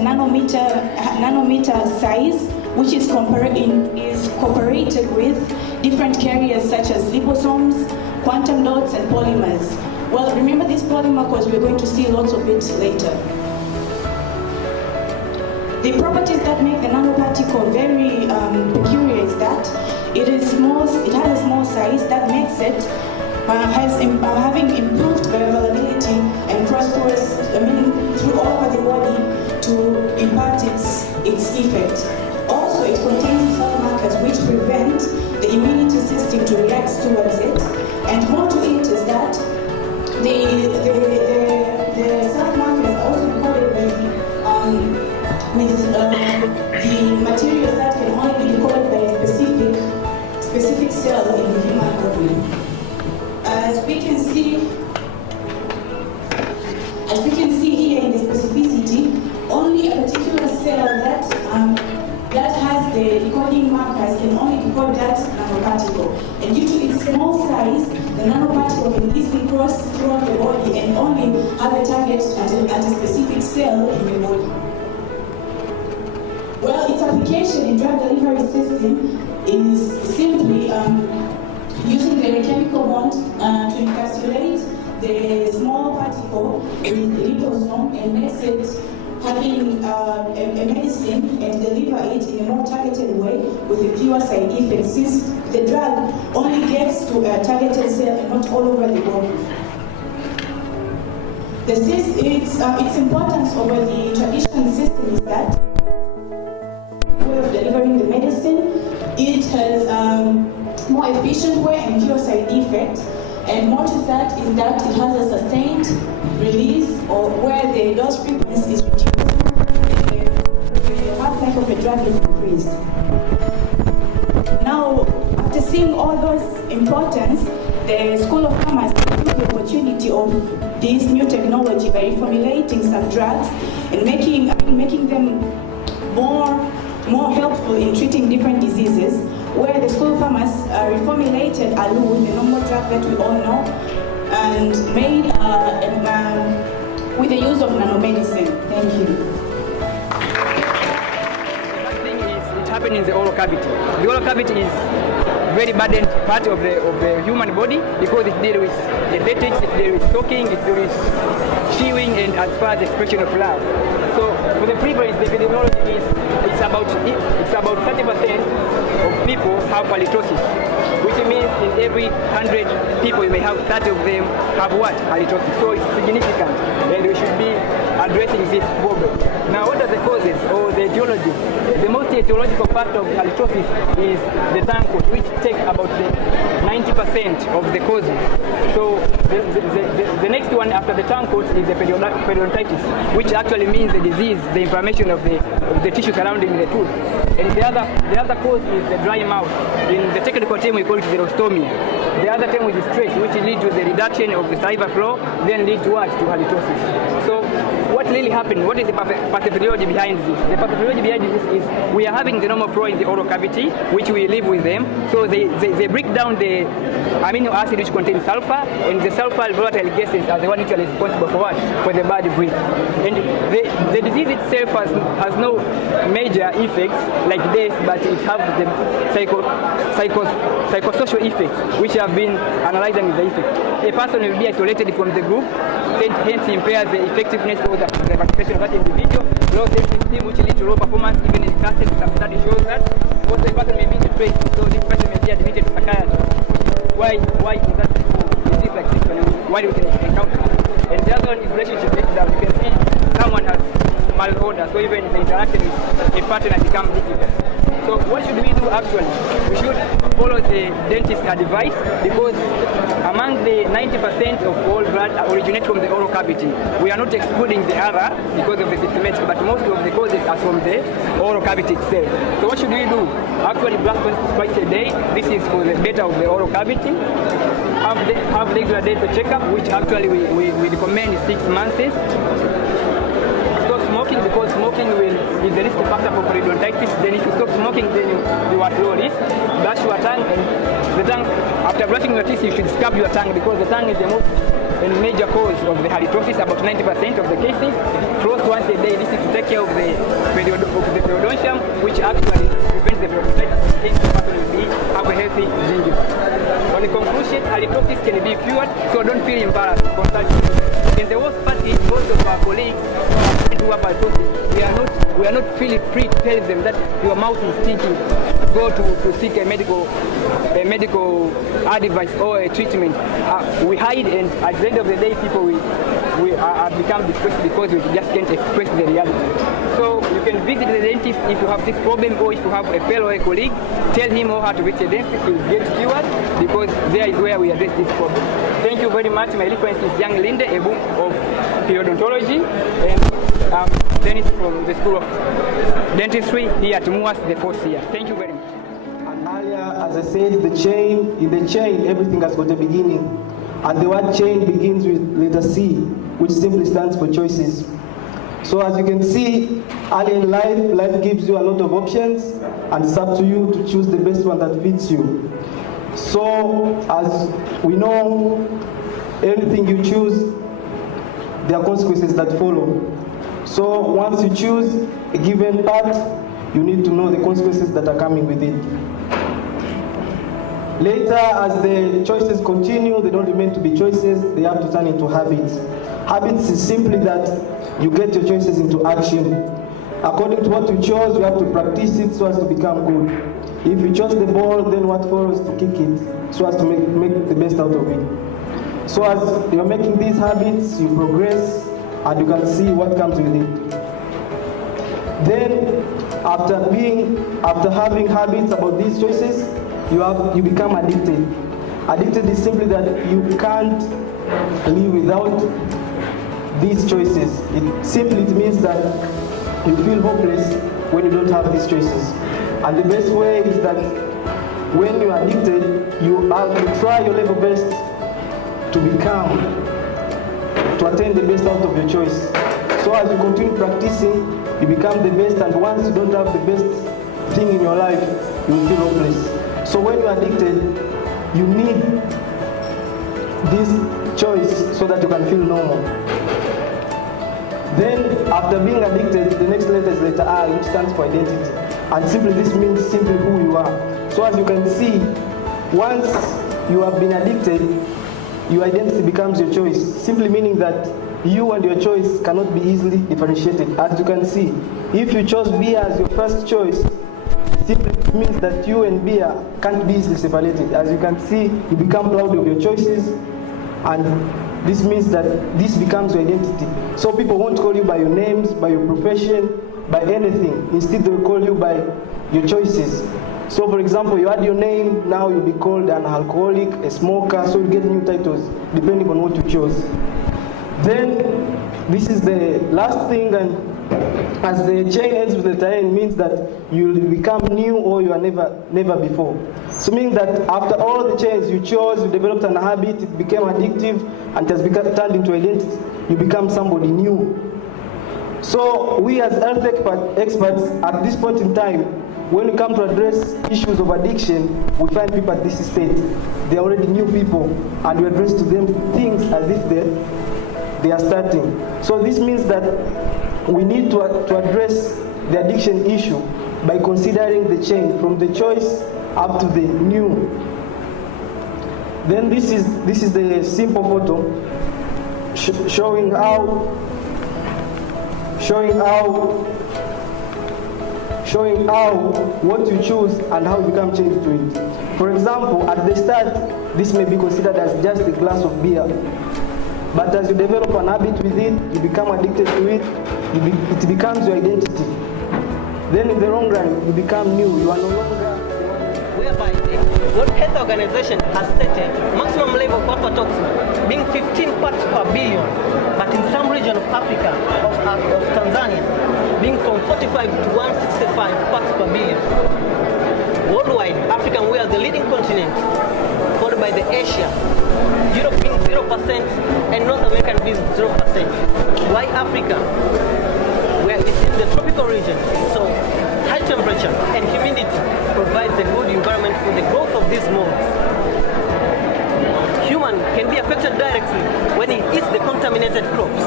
nanometer size, which is cooperated with different carriers such as liposomes, quantum dots, and polymers. Well, remember this polymer because we're going to see lots of it later. The properties that make the nanoparticle very peculiar is that it has a small size that makes it having improved bioavailability and cross-porous, through all over the body to impart its effect. Also, it contains cell markers which prevent the immunity system to react towards it. And more to it is that the cell markers are also encoded with the materials that can only be decoded by a specific cell in the human body. As we can see here in the specificity, only a particular cell that has the decoding markers can only decode that nanoparticle. And due to its small size, the nanoparticle can easily cross throughout the body and only have a target at a specific cell in the body. Well, its application in drug delivery system is simply using the chemical bond to encapsulate the small particle in the liposome and makes it having a medicine and deliver it in a more targeted way with a fewer side effects, since the drug only gets to a targeted cell and not all over the body. Its importance over the traditional system is that way of delivering the medicine, it has more efficient way and fewer side effects. And more to that is that it has a sustained release, or where the dose frequency is reduced and the half-life of a drug is increased. Now, after seeing all those importance, the School of Pharmacy took the opportunity of this new technology by reformulating some drugs and making them more helpful in treating different diseases, where the School of Pharmacy reformulated ALU, the normal drug that we all know, and made with the use of nanomedicine. Thank you. That thing is, it happens in the oral cavity. The oral cavity is very burdened part of the human body because it deals with aesthetics, it deals with talking, it deals with chewing, and as far as expression of love. So for the prevalence, the epidemiology is it's about 30% of people have halitosis, which means in every 100 people you may have 30 of them have what? Halitosis. So it's significant, and we should be addressing this problem. Now, what are the causes or the etiology? The most etiological part of halitosis is the tongue coat, which takes about 90% of the causes. So the next one after the tongue coat is the periodontitis, which actually means the disease, the inflammation of the tissue surrounding the tooth. And the other cause is the dry mouth. In the technical term, we call it xerostomia. The other term is stress, which leads to the reduction of the saliva flow, then lead to what? To halitosis. So what really happened? What is the pathophysiology behind this? The pathophysiology behind this is we are having the normal flow in the oral cavity, which we live with them. So they break down the amino acid which contains sulfur, and the sulfur volatile gases are the one which are responsible for what? For the body breath. And the disease itself has no major effects like this, but it has the psychosocial effects which have been analyzed with the effect. A person will be isolated from the group, hence impairs the effectiveness of the participation of that individual, low self-esteem, which leads to low performance. Even in classes, some study shows that. Also, a person may be depressed, so this person may be admitted to psychiatry. Why is that disease like this one? Why do we encounter? And the other one is relationship breakdown. You can see someone has malorder, so even the interaction with a partner becomes difficult. So what should we do actually? We should follow the dentist's advice, because among the 90% of all blood originate from the oral cavity. We are not excluding the other because of the systematic, but most of the causes are from the oral cavity itself. So what should we do? Actually, brush twice a day. This is for the better of the oral cavity. Have regular dental checkup, which actually we recommend 6 months. Stop smoking, because smoking is the risk factor for periodontitis. Then if you stop smoking, then you are at low risk. Brush your tongue, and the tongue, after brushing your teeth, you should scrub your tongue, because the tongue is the most and major cause of the halitosis, about 90% of the cases. Floss once a day. This is to take care of the periodontium, which actually prevents the periodontitis in case the person will have a healthy gingiva. On the conclusion, halitosis can be cured, so don't feel embarrassed. Consult. And the worst part is most of our colleagues who have halitosis, we are not feeling free to tell them that your mouth is stinking. Go to seek a medical advice or a treatment. We hide, and at the end of the day, people we are become depressed because we just can't express the reality. So you can visit the dentist if you have this problem, or if you have a fellow a colleague, tell him or her to visit a dentist to get cured, because there is where we address this problem. Thank you very much. My reference is Young Linde, a book of periodontology, and dentist from the School of Dentistry here at MUAS, the 4th year. Thank you very much. And earlier, as I said, in the chain, everything has got a beginning. And the word chain begins with letter C, which simply stands for choices. So as you can see, early in life gives you a lot of options, and it's up to you to choose the best one that fits you. So as we know, anything you choose, there are consequences that follow. So once you choose a given path, you need to know the consequences that are coming with it. Later, as the choices continue, they don't remain to be choices, they have to turn into habits. Habits is simply that you get your choices into action. According to what you chose, you have to practice it so as to become good. If you chose the ball, then what follows to kick it, so as to make the best out of it. So as you're making these habits, you progress, and you can see what comes with it. Then, after having habits about these choices, you become addicted. Addicted is simply that you can't live without these choices. It means that you feel hopeless when you don't have these choices. And the best way is that when you are addicted, you try your level best to attain the best out of your choice. So as you continue practicing, you become the best, and once you don't have the best thing in your life, you will feel hopeless. So when you are addicted, you need this choice so that you can feel normal. Then, after being addicted, the next letter is letter I, which stands for identity. And simply this means simply who you are. So as you can see, once you have been addicted, your identity becomes your choice, simply meaning that you and your choice cannot be easily differentiated. As you can see, if you chose beer as your first choice, simply means that you and beer can't be easily separated. As you can see, you become proud of your choices, and this means that this becomes your identity. So people won't call you by your names, by your profession, by anything. Instead, they will call you by your choices. So for example, you add your name, now you'll be called an alcoholic, a smoker, so you get new titles depending on what you chose. Then, this is the last thing, and as the chain ends with letter N, means that you will become new or you are never before. So meaning that after all the chains you chose, you developed an habit, it became addictive, and it has turned into identity, you become somebody new. So we as health experts, at this point in time, when we come to address issues of addiction, we find people at this state. They are already new people, and we address to them things as if they are starting. So this means that we need to address the addiction issue by considering the chain from the choice up to the new. Then this is the simple photo showing how what you choose and how you become changed to it. For example, at the start, this may be considered as just a glass of beer. But as you develop an habit with it, you become addicted to it, it becomes your identity. Then in the long run, you become new. You are no longer... Whereby the World Health Organization has set a maximum level of aflatoxin being 15 parts per billion, but in some region of Africa, of Tanzania, being from 45 to 165 parts per billion. Worldwide, Africa, we are the leading continent, followed by the Asia, Europe being 0%, and North America being 0%. Why Africa? Where it's in the tropical region, so high temperature and humidity provides a good environment for the growth of these molds. Human can be affected directly when when it eats the contaminated crops.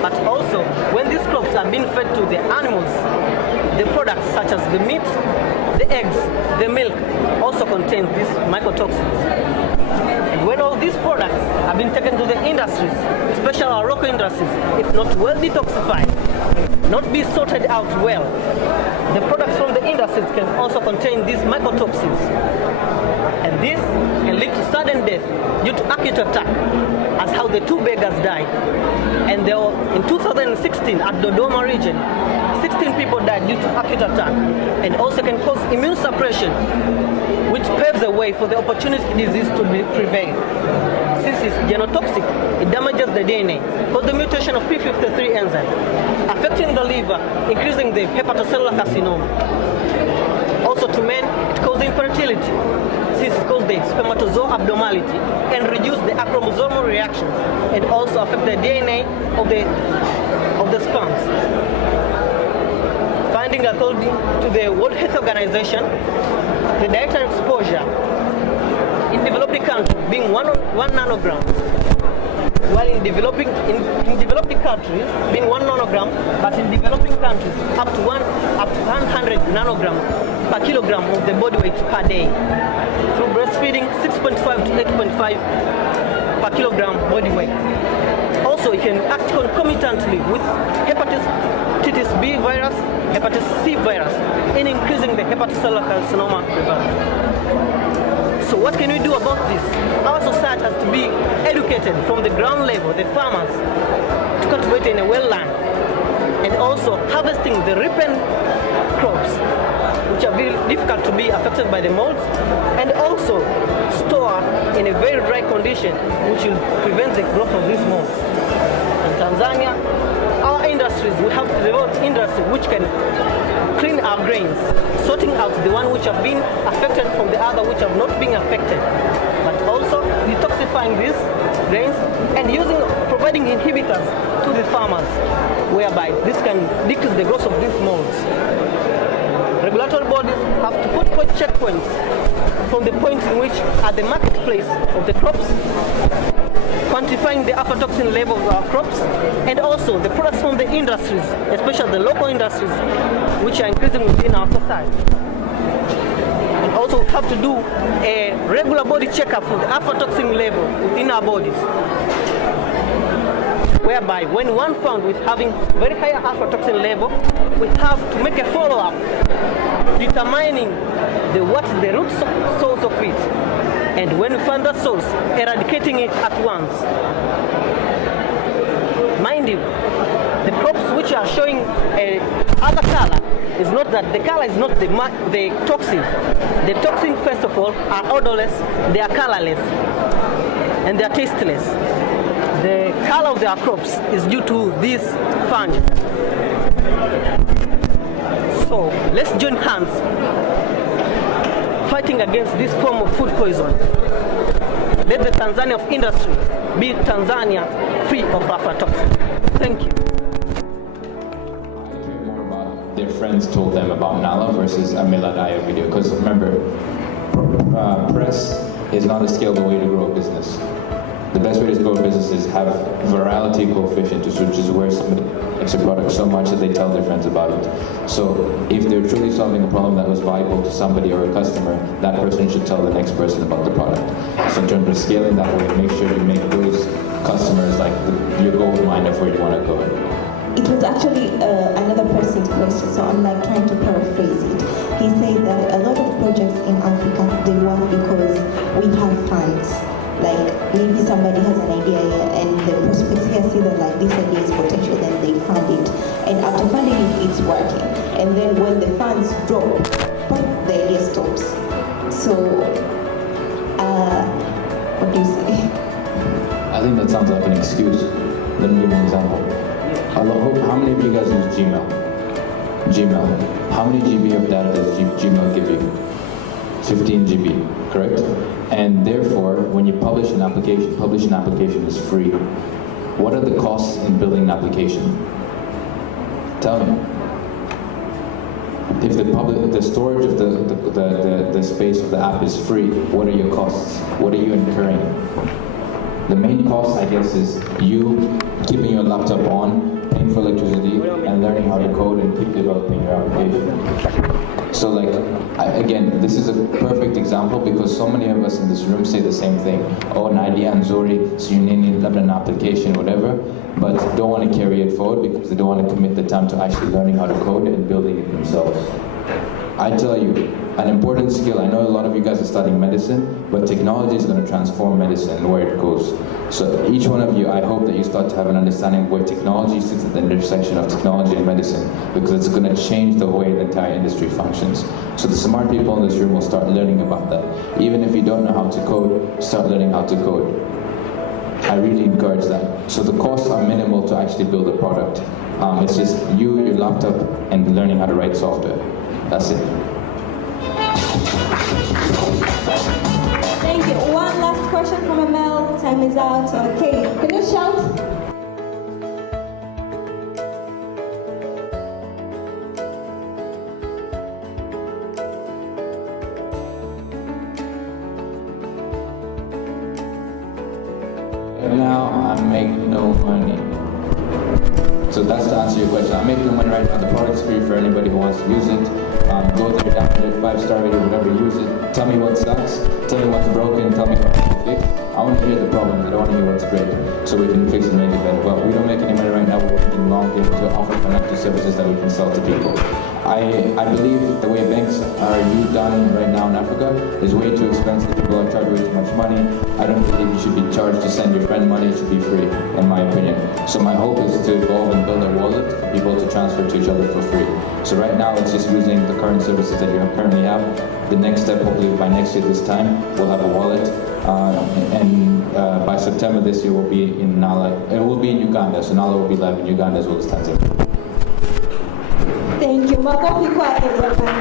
But also, when these crops are being fed to the animals, the products such as the meat, the eggs, the milk also contain these mycotoxins. And when all these products have been taken to the industries, especially our local industries, if not well detoxified, not be sorted out well, the products from the industries can also contain these mycotoxins. And this can lead to sudden death due to acute attack, as how the two beggars died. And there were, in 2016 at Dodoma region, 16 people died due to acute attack, and also can cause immune suppression, which paves the way for the opportunistic disease to prevail. Since it's genotoxic, it damages the DNA, causes the mutation of P53 enzyme, affecting the liver, increasing the hepatocellular carcinoma. Also to men, it causes infertility, since it causes the spermatozoa abnormality and reduce the chromosomal reactions, and also affect the DNA of the sperms. Finding according to the World Health Organization, the dietary exposure in developing countries being 1 nanogram, while in developing countries being 1 nanogram, but in developing countries up to 100 nanogram per kilogram of the body weight per day. Through breastfeeding, 6.5 to 8.5 per kilogram body weight. Also, it can act concomitantly with hepatitis B virus, hepatitis C virus, in increasing the hepatocellular carcinoma prevalence. So what can we do about this? Our society has to be educated from the ground level, the farmers, to cultivate in a well land, and also harvesting the ripened crops, which are very difficult to be affected by the molds, and also store in a very dry condition, which will prevent the growth of these molds. In Tanzania, our industries, we have developed industry which can clean our grains, sorting out the one which have been affected from the other which have not been affected, but also detoxifying these grains and providing inhibitors to the farmers, whereby this can decrease the growth of these molds. Regulatory bodies have to put checkpoints from the point in which at the marketplace of the crops, quantifying the aflatoxin level of our crops, and also the products from the industries, especially the local industries, which are increasing within our society. And also we have to do a regular body checkup for the aflatoxin level within our bodies, whereby when one found with having very high aflatoxin level, we have to make a follow-up, determining what is the root source of it. And when we find that source, eradicating it at once. Mind you, the crops which are showing other color is not that the color is not the toxin. The toxin, first of all, are odorless, they are colorless, and they are tasteless. The color of their crops is due to this fungi. So let's join hands fighting against this form of food poison. Let the Tanzania of industry be Tanzania free of aflatoxin. Thank you. I care more about their friends told them about Nala versus a Miladayo video, because remember, press is not a scalable way to grow a business. The best way to grow a business is have virality coefficient, which is where somebody likes a product so much that they tell their friends about it. So if they're truly solving a problem that was valuable to somebody or a customer, that person should tell the next person about the product. So in terms of scaling that way, make sure you make those customers like your gold mine of where you want to go. It was actually another person's question, so I'm like trying to paraphrase it. He said that a lot of projects in Africa, they work because we have funds. Like maybe somebody has an idea and the prospects here see that like this idea is potential, then they fund it. And after funding it, it's working. And then when the funds drop, the idea stops. So, what do you say? I think that sounds like an excuse. Let me give you an example. How many of you guys use Gmail? How many GB of data does Gmail give you? 15 GB, correct? And therefore, when you publish an application is free. What are the costs in building an application? Tell me. If the storage of the space of the app is free, what are your costs? What are you incurring? The main cost, I guess, is you keeping your laptop on, paying for electricity, and learning how to code and keep developing your application. So like, again, this is a perfect example because so many of us in this room say the same thing. Oh, an idea nzuri, so you need an application, whatever, but don't want to carry it forward because they don't want to commit the time to actually learning how to code and building it themselves. I tell you, an important skill, I know a lot of you guys are studying medicine, but technology is going to transform medicine and where it goes. So each one of you, I hope that you start to have an understanding of where technology sits at the intersection of technology and medicine, because it's going to change the way the entire industry functions. So the smart people in this room will start learning about that. Even if you don't know how to code, start learning how to code. I really encourage that. So the costs are minimal to actually build a product. It's just you, your laptop, and learning how to write software. That's it. Thank you. One last question from Amel. Time is out. Okay. Can you shout? Now I make no money. So that's to answer your question. I make no money right now. The product's free for anybody who wants to use it. Go there, download it, 5-star rated, whatever, use it. Tell me what sucks. Tell me what's broken. Tell me what to fix. I want to hear the problems. I don't want to hear what's great, so we can fix and make it better. But we don't make any money right now. We're working long game to offer financial services that we can sell to people. I believe the way banks are done right now in Africa is way too expensive. People are charged way too much money. I don't believe you should be charged to send your friend money. It should be free, in my opinion. So my hope is to evolve and build a wallet for people to transfer to each other for free. So right now it's just using the current services that you currently have. The next step, hopefully by next year this time, we'll have a wallet. By September this year we'll be in Nala. It will be in Uganda, so Nala will be live in Uganda as well as Tanzania. Thank you. Makofi kwake jamani.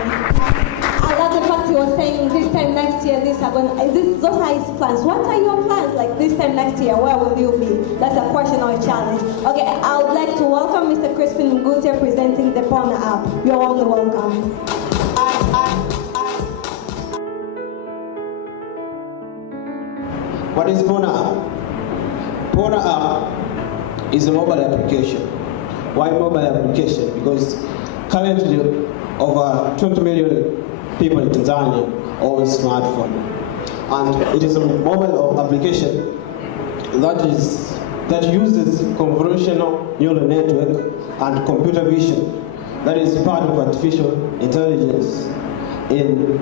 I love the fact he was saying this time next year, those are his plans. What are your plans like this time next year? Where will you be? That's a question or a challenge. Okay, I would like to welcome Mr. Crispin Mugute presenting the Pona app. You're only welcome. What is Pona app? Pona app is a mobile application. Why mobile application? Because currently over 20 million people in Tanzania own a smartphone. And it is a mobile application that uses convolutional neural network and computer vision. That is part of artificial intelligence in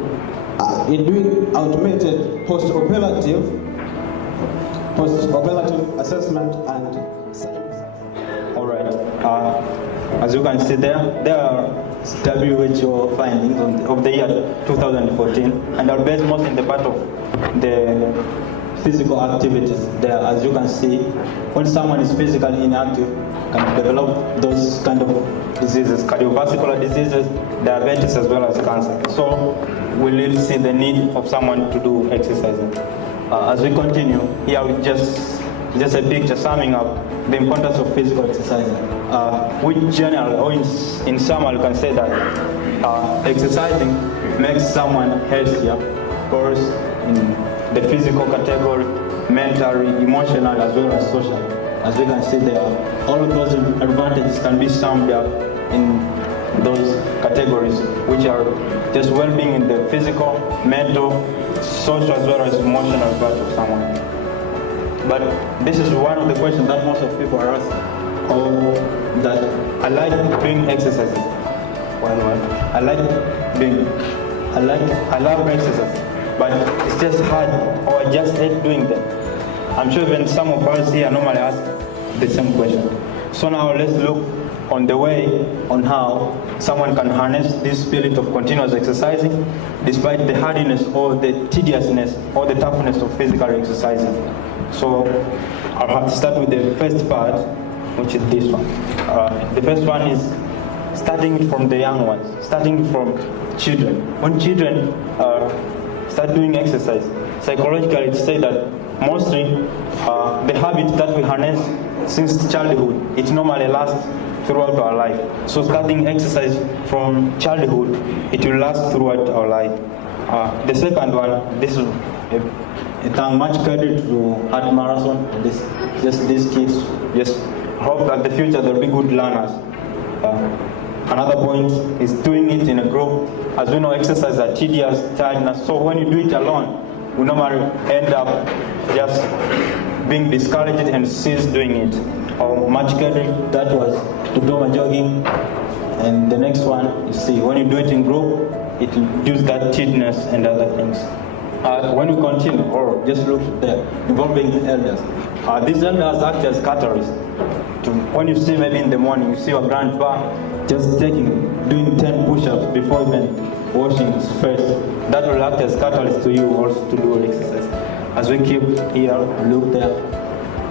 doing automated post-operative assessment and science. All right. As you can see there are WHO findings of the year 2014, and are based mostly in the part of the physical activities. There, as you can see, when someone is physically inactive, can develop those kind of diseases, cardiovascular diseases, diabetes, as well as cancer. So we will see the need of someone to do exercising. As we continue, here we just a picture summing up the importance of physical exercising. Which general, or in summary, you can say that exercising makes someone healthier, of course, in the physical category, mentally, emotional, as well as social. As we can see there, all of those advantages can be summed up in those categories, which are just well-being in the physical, mental, social, as well as emotional part of someone. But this is one of the questions that most of people are asking. Oh, that I like doing exercises. I love exercises, but it's just hard, or I just hate doing them. I'm sure even some of us here normally ask the same question. So now let's look on the way on how someone can harness this spirit of continuous exercising despite the hardiness or the tediousness or the toughness of physical exercising. So I'll have to start with the first part, which is this one. The first one is starting from the young ones, starting from children. When children start doing exercise, psychologically it's said that mostly the habit that we harness since childhood, it normally lasts throughout our life. So starting exercise from childhood, it will last throughout our life. The second one, this is much credit to Heart Marathon. These kids just hope that in the future they'll be good learners. Another point is doing it in a group. As we know, exercise are tedious, tiredness. So when you do it alone, we normally end up just being discouraged and cease doing it. Much credit, that was to do my jogging. And the next one, you see, when you do it in group, it reduces that tedious and other things. When we continue, or just look there, involving elders. These elders act as catalysts. When you see maybe in the morning, you see your grandpa just doing 10 push-ups before even washing his face. That will act as catalyst to you also to do exercise. As we keep here, look there,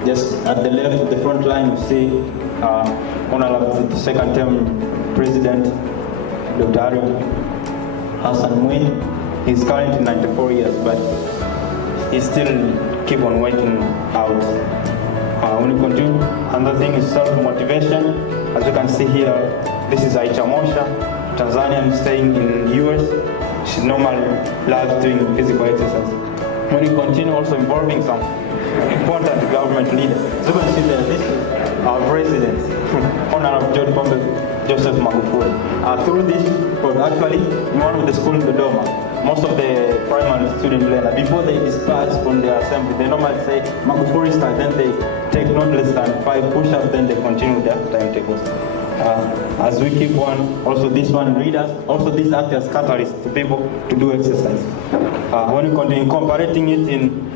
just at the left, the front line, you see Honorable the second term President, Dr. Hassan Mwin. He's currently 94 years, but he still keep on working out. When we continue, another thing is self-motivation. As you can see here, this is Aisha Mosha, Tanzanian staying in the US. She normally loves doing physical exercise. When we continue, also involving some important government leaders. As you can see there, this is our president, Honorable John Pombe Joseph Magufuli. Through this, actually, in one of the schools in Dodoma, most of the primary student learners, before they disperse from their assembly, they normally say Magufuli start, then they take not less than 5 push-ups, then they continue their timetables. As we keep on, also this one readers, also this act as catalyst to people to do exercise. When we continue incorporating it in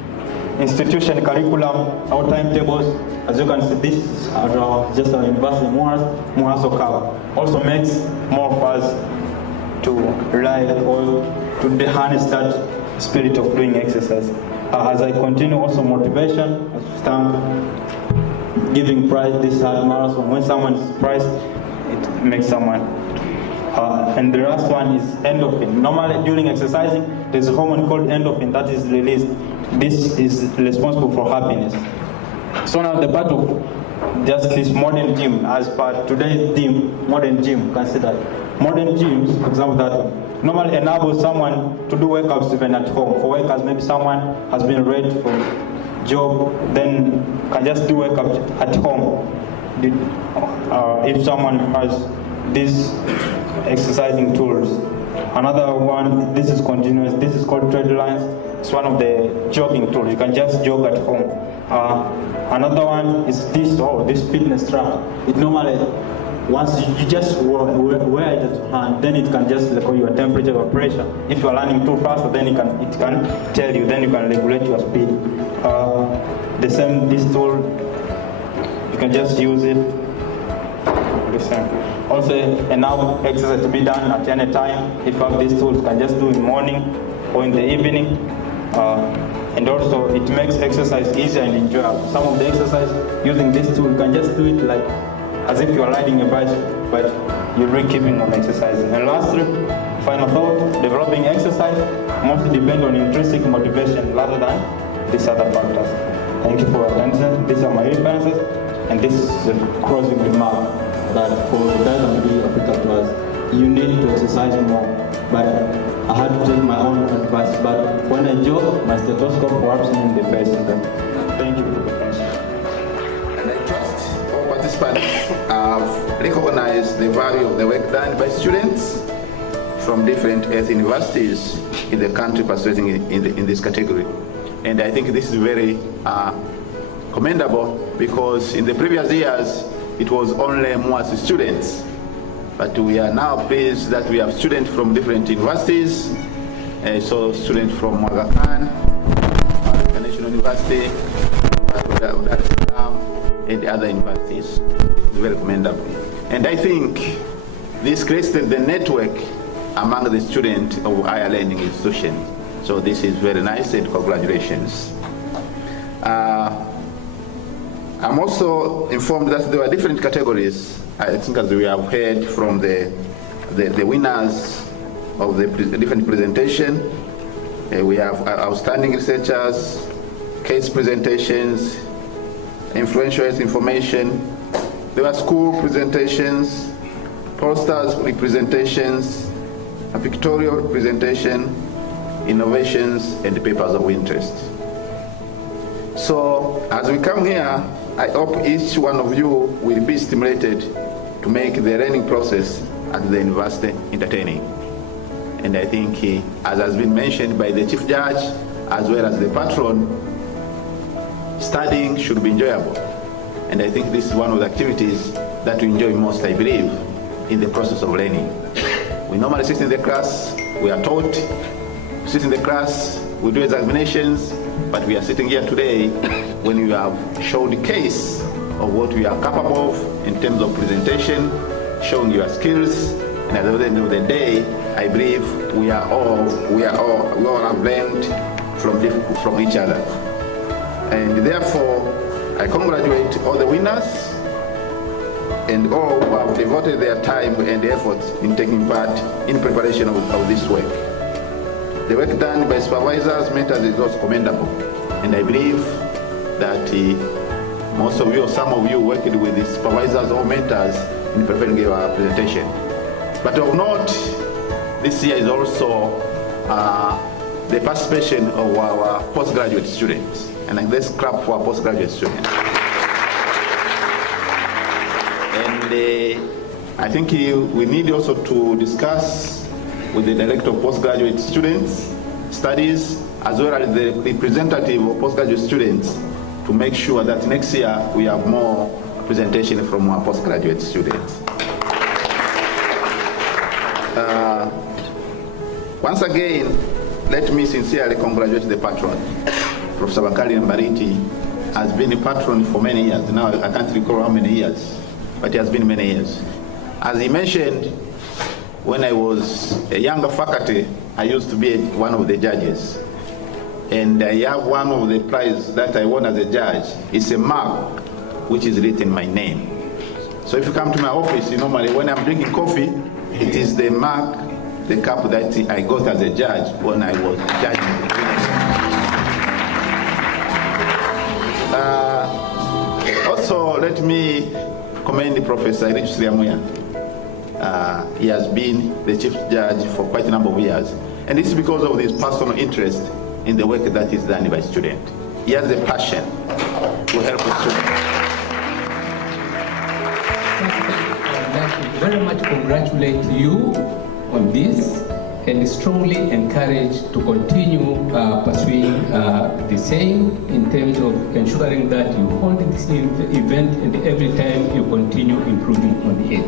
institution curriculum, our timetables, as you can see, this is just our university, Muhas Okawa, also makes more of us to rely or to harness that spirit of doing exercise. As I continue, also motivation, giving prize this hard marathon. When someone is prized, it makes someone. And the last one is endorphin. Normally during exercising, there's a hormone called endorphin that is released. This is responsible for happiness. So now the part of just this modern gym, as per today's theme, modern gym, consider modern gyms, for example, that normally enable someone to do workouts even at home. For workouts, maybe someone has been ready for job, then can just do workouts at home. If someone has these exercising tools. Another one, this is continuous, this is called tread lines. It's one of the jogging tools. You can just jog at home. Another one is this fitness track. It normally, once you just wear it at hand, then it can just record your temperature or pressure. If you are running too fast, then it can tell you, then you can regulate your speed. The same, this tool, you can just use it. The same. Also, enough exercise to be done at any time. If you have these tools, you can just do in the morning or in the evening. And also, it makes exercise easier and enjoyable. Some of the exercise using this tool, you can just do it like as if you are riding a bike, but you're really keeping on exercising. And lastly, final thought, developing exercise mostly depend on intrinsic motivation rather than these other factors. Thank you for your attention. These are my references, and this is a closing remark that for the Africa class, you need to exercise more. But I had to take my own advice. But when I jog, my stethoscope wraps me in the face. Thank you for the attention. And I trust all participants have recognized the value of the work done by students from different health universities in the country participating in this category. And I think this is very commendable, because in the previous years, it was only MUAS students. But we are now pleased that we have students from different universities. So students from Aga Khan, National University, and the other universities. It's very commendable. And I think this created the network among the students of higher learning institutions. So this is very nice, and congratulations. I'm also informed that there were different categories. I think, as we have heard from the winners of the different presentation, we have outstanding researchers, case presentations, influential information. There were school presentations, posters presentations, a pictorial presentation, innovations, and papers of interest. So as we come here, I hope each one of you will be stimulated to make the learning process at the university entertaining. And I think, as has been mentioned by the Chief Judge, as well as the patron, studying should be enjoyable. And I think this is one of the activities that we enjoy most, I believe, in the process of learning. We normally sit in the class, we are taught, we sit in the class, we do examinations, but we are sitting here today when you have shown the case of what we are capable of in terms of presentation, showing your skills, and at the end of the day, I believe we all have learned from each other. And therefore, I congratulate all the winners and all who have devoted their time and efforts in taking part in preparation of this work. The work done by supervisors, mentors is also commendable. And I believe that most of you, or some of you, worked with the supervisors or mentors in preparing our presentation. But of note, this year is also the participation of our postgraduate students. And let's clap for our postgraduate students. And I think we need also to discuss with the Director of Postgraduate Students Studies, as well as the representative of postgraduate students, to make sure that next year we have more presentation from our postgraduate students. Once again, let me sincerely congratulate the patron. Professor Bakari Mbariti has been a patron for many years. Now I can't recall how many years, but it has been many years. As he mentioned, when I was a younger faculty, I used to be one of the judges. And I have one of the prizes that I won as a judge. It's a mark which is written my name. So if you come to my office, normally when I'm drinking coffee, it is the mark, the cup that I got as a judge when I was judging. Also, let me commend Professor Richard Liamuya. He has been the chief judge for quite a number of years. And this is because of his personal interest in the work that is done by students. He has a passion to help the students. I'd like to very much congratulate you on this and strongly encourage to continue pursuing the same in terms of ensuring that you hold this event and every time you continue improving on it.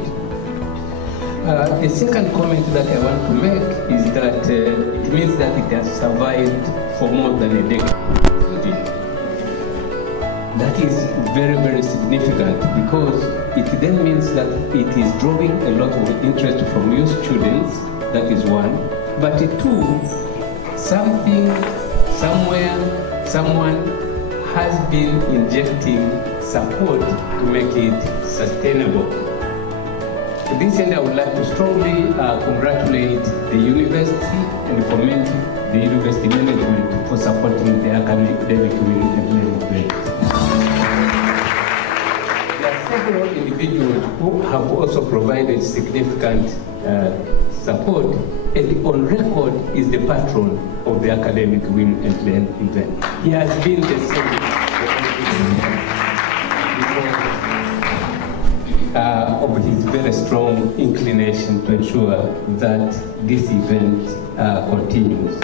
The second comment that I want to make is that it means that it has survived for more than a decade. That is very, very significant because it then means that it is drawing a lot of interest from your students. That is one. But two, something, somewhere, someone has been injecting support to make it sustainable. To this end, I would like to strongly congratulate the university and commend the university management for supporting the academic wing and learning grade. There are several individuals who have also provided significant support, and on record is the patron of the academic wing and learn event. He has been the same of his very strong inclination to ensure that this event continues.